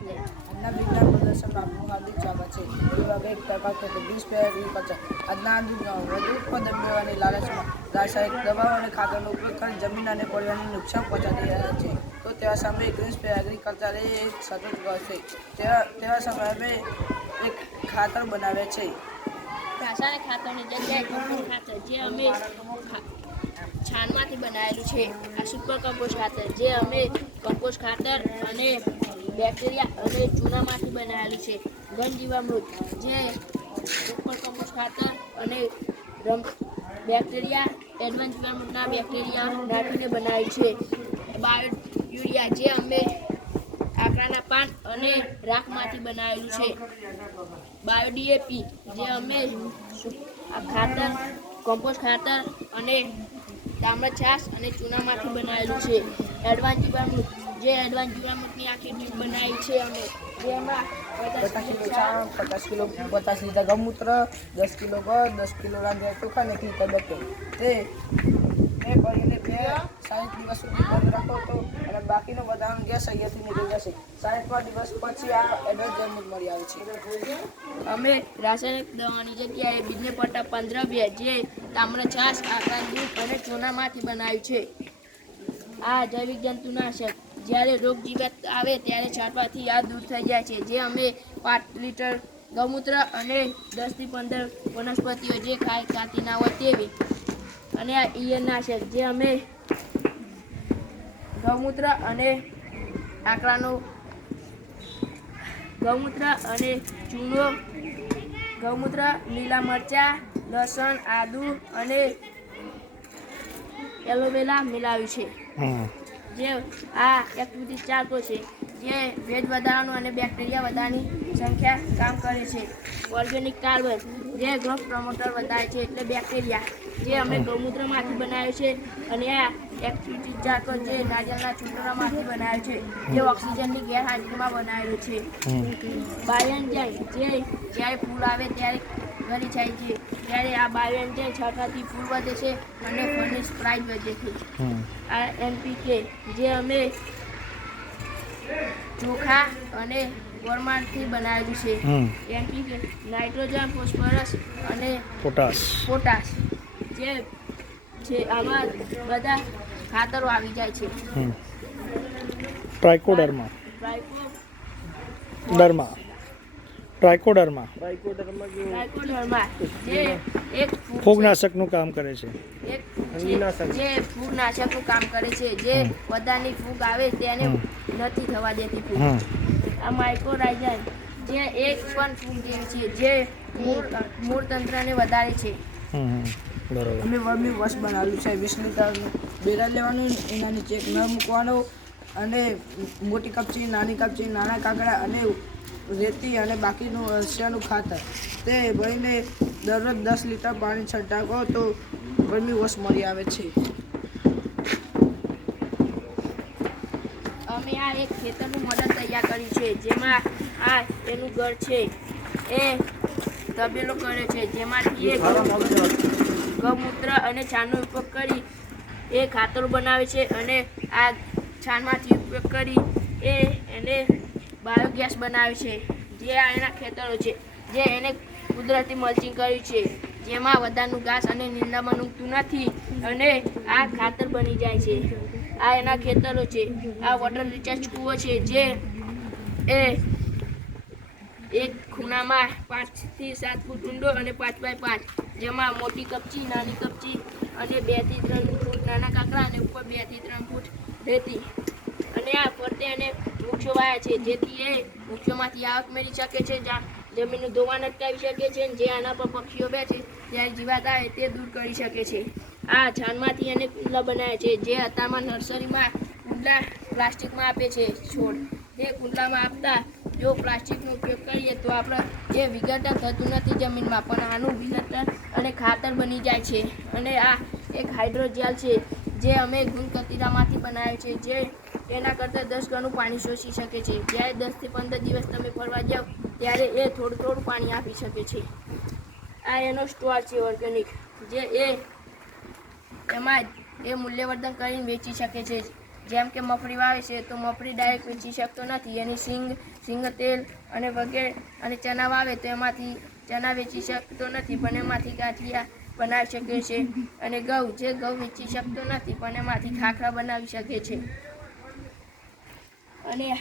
આજના વિજ્ઞાન પ્રદર્શનમાં આપનું હાર્દિક સ્વાગત છે વિભાગ એક પ્રકાર થતો પેર આજના આધુનિક વધુ ઉત્પાદન મેળવવાની લાલચમાં રાસાયણિક દવાઓ અને ખાતરનો ઉપયોગ કરી જમીન અને પર્યાવરણને નુકસાન પહોંચાડી રહ્યા છે. તો તેવા સમયે ગ્રીન્સ પે એગ્રીકલ્ચર એ સતત છે. તેવા તેવા અમે એક ખાતર બનાવે છે. રાસાયણિક ખાતરની જગ્યાએ કમ્પોસ્ટ ખાતર જે અમે છાણમાંથી બનાવેલું છે. આ સુપર કમ્પોસ્ટ ખાતર જે અમે કમ્પોસ્ટ ખાતર અને બેક્ટેરિયા અને ચૂનામાંથી બનાવેલું છે. ઘન જીવામૃત જે સુપર કમ્પોસ્ટ ખાતર અને રમ, બેક્ટેરિયા, એડવાન્સ જીવામૃતના બેક્ટેરિયા નાખીને બનાવે છે. બાયો યુરિયા જે અમે આકડાના પાન અને રાખમાંથી બનાવેલું છે. બાયો ડીએપી જે અમે ખાતર, કમ્પોસ્ટ ખાતર અને તામ્ર છાશ અને ચૂનામાંથી બનાવેલું છે. એડવાન્સ જીવામૃત જે એડવાન્સ જીવામૃતની આખી ટીમ બનાવી છે અમે જેમાં પચાસ કિલો ચાણ પચાસ કિલો પચાસ લીટર ગૌમૂત્ર દસ કિલો ગળ દસ કિલો રાંધ્યા ચોખા ને એક લીટર બટર તે એ કરીને બે સાઠ દિવસ સુધી બંધ રાખો તો અને બાકીનો બધાનો ગેસ અહીંયાથી નીકળી જશે. સાઠમાં દિવસ પછી આ એડવાન્સ જમીન મળી આવે છે. અમે રાસાયણિક દવાની જગ્યાએ બીજને પટ્ટા પંદ્રવ્ય જે તામ્ર છાશ આકાર દૂધ અને ચૂનામાંથી બનાવ્યું છે. આ જૈવિક જંતુનાશક જ્યારે રોગ જીવાત આવે ત્યારે છાંટવાથી આ દૂર થઈ જાય છે. જે અમે પાંચ લીટર ગૌમૂત્ર અને દસથી પંદર વનસ્પતિઓ જે ખાય ખાતી ના હોય તેવી. અને આ ઈયળનાશક જે અમે ગૌમૂત્ર અને આકડાનો ગૌમૂત્ર અને ચૂનો, ગૌમૂત્ર, લીલા મરચાં, લસણ, આદુ અને એલોવેરા મિલાવ્યું છે. જે આ એક્ટિવિટી ચાકો છે જે ભેજ વધારવાનું અને બેક્ટેરિયા વધારવાની સંખ્યા કામ કરે છે. ઓર્ગેનિક કાર્બન જે ગ્રોથ પ્રમોટર વધારે છે એટલે બેક્ટેરિયા જે અમે ગૌમૂત્રમાંથી બનાવ્યું છે અને આ એક્ટિવિટી ચાકો જે નારિયેળના છૂટરામાંથી બનાવ્યું છે જે ઓક્સિજનની ગેરહાજરીમાં બનાવેલું છે. બાયોએન્જાઇમ જે જ્યારે ફૂલ આવે ત્યારે ઘરી જાય છે. ત્યારે આ બાયોએન્જાઇમ છાંટવાથી ફૂલ વધે છે અને ફળની સ્પ્રાઇટ વધે છે. આ એમપીકે જે અમે ચોખા અને ગોળમાંથી બનાવેલું છે. એમપીકે નાઇટ્રોજન ફોસ્ફરસ અને પોટાશ. પોટાશ. જે છે આમાં બધા ખાતરો આવી જાય છે. Trichoderma trichoderma trichoderma trichoderma જે એક ફૂગ છે. ફૂગનાશકનું કામ કરે છે. જે ફૂગનાશકનું કામ કરે છે જે બધાની ફૂગ આવે તેને નથી થવા દેતી ફૂગ. આ માઇક્રોરાઇઝન જે એક પણ ફૂગ જેવી છે જે મૂળ મૂળ તંત્રને વધારે છે. બરોબર. અમે વર્મી વોશ બનાવ્યું છે વીસ બેરા બેરલ લેવાનું એના નીચે એક નળ મૂકવાનો અને મોટી કપચી નાની કપચી નાના કાકડા અને રેતી અને બાકીનું અળસિયાનું ખાતર. તે ભરીને દરરોજ દસ લીટર પાણી છંટાકો તો ગરમી વોશ મળી આવે છે. અમે આ એક ખેતરનું મોડલ તૈયાર કર્યું છે, જેમાં આ એનું ઘર છે. એ તબેલો કર્યો છે, જેમાંથી એક ગૌમૂત્ર અને છાણનો ઉપયોગ કરી એ ખાતરો બનાવે છે અને આ છાણમાંથી ઉપયોગ કરી એ એને બાયોગેસ બનાવ્યું છે, જે એના ખેતરો છે, જે એને કુદરતી મલ્ચિંગ કર્યું છે, જેમાં વધારાનું ઘાસ અને નિંદામણ ઉગતું નથી અને આ ખાતર બની જાય છે. આ એના ખેતરો છે, આ વોટર રિચાર્જ કૂવો છે, જે એ એક ખૂણામાં પાંચથી સાત ફૂટ ઊંડો અને પાંચ બાય પાંચ, જેમાં મોટી કપચી, નાની કપચી અને બેથી ત્રણ ફૂટ નાના કાંકરા અને ઉપર બેથી ત્રણ ફૂટ રેતી. અને આ ફરતે એને વૃક્ષો વાયા છે. જેથી એ વૃક્ષોમાંથી આવક મેળવી શકે છે. જમીનનું ધોવાણ અટકાવી શકે છે જે આના પર પક્ષીઓ બેસે ત્યારે જીવાત આવે તે દૂર કરી શકે છે. આ છાણમાંથી એને કુંડલા બનાવે છે. જે અત્યારમાં નર્સરીમાં કુંડલા પ્લાસ્ટિકમાં આપે છે. છોડ તે કુંડલામાં આપતા જો પ્લાસ્ટિકનો ઉપયોગ કરીએ તો આપણે જે વિઘટન થતું નથી જમીનમાં, પણ આનું વિઘટન અને ખાતર બની જાય છે. અને આ એક હાઇડ્રોજેલ છે જે અમે ગુણ કતીરામાંથી બનાવે છે જે તેના કરતાં દસ ગણું પાણી શોષી શકે છે. જ્યારે દસથી પંદર દિવસ તમે ફરવા જાઓ, ત્યારે એ થોડું થોડું પાણી આપી શકે છે. આ એનો સ્ટોર છે ઓર્ગેનિક જે એ એમાં એ મૂલ્યવર્ધન કરીને વેચી શકે છે. જેમ કે મફળી વાવે છે, તો મફળી ડાયરેક્ટ વેચી શકતો નથી. એની સિંગ સિંગ તેલ અને વગેરે અને ચના વાવે તો એમાંથી ચના વેચી શકતો નથી, પણ એમાંથી ગાંઠિયા બનાવી શકે છે. અને ઘઉં, જે ઘઉં વેચી શકતો નથી, પણ એમાંથી ખાખરા બનાવી શકે છે. અને